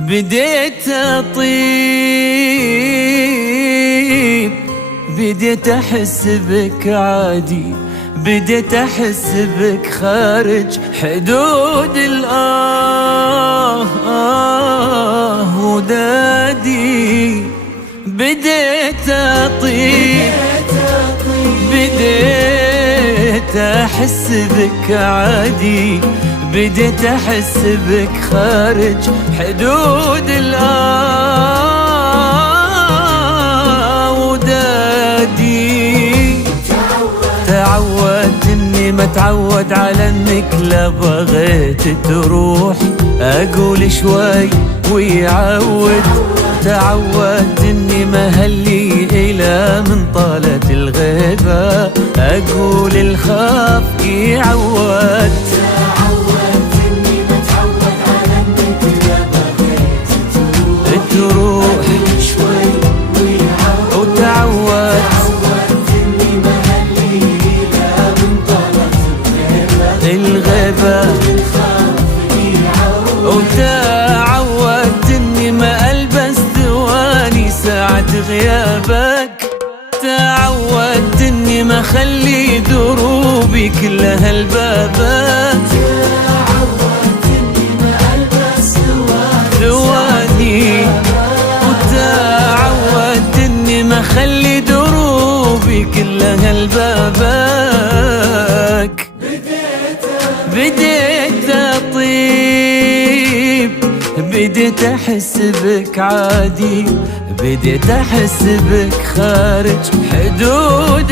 بديت أطيب، بديت أحس بك عادي، بديت أحس بك خارج حدود ودادي. بديت أطيب، بديت أحس بك عادي، بديت أحس بك خارج حدود ودادي. تعودت اني ما تعود على انك لا بغيت تروح، اقول شوي ويعود. تعودت اني ما هلي الى من طالت الغيبة، اقول الخاف يعود. تعودت اني ما تعود على انك لا بغيت تروح، شوي ويعود. وتعودت اني ما هلي الى من طالت الغيبة، الخاف يعود. وتعودت اني ما البس ثواني ساعة غيابك. تعودت اني ما خلي دروبي كلها البابات. تعودت اني ما البس ثواني، وتعودت اني ما خلي دروبي كلها البابك. بديت أطيب، بديت أحس بك عادي، بديت أحس بك خارج حدود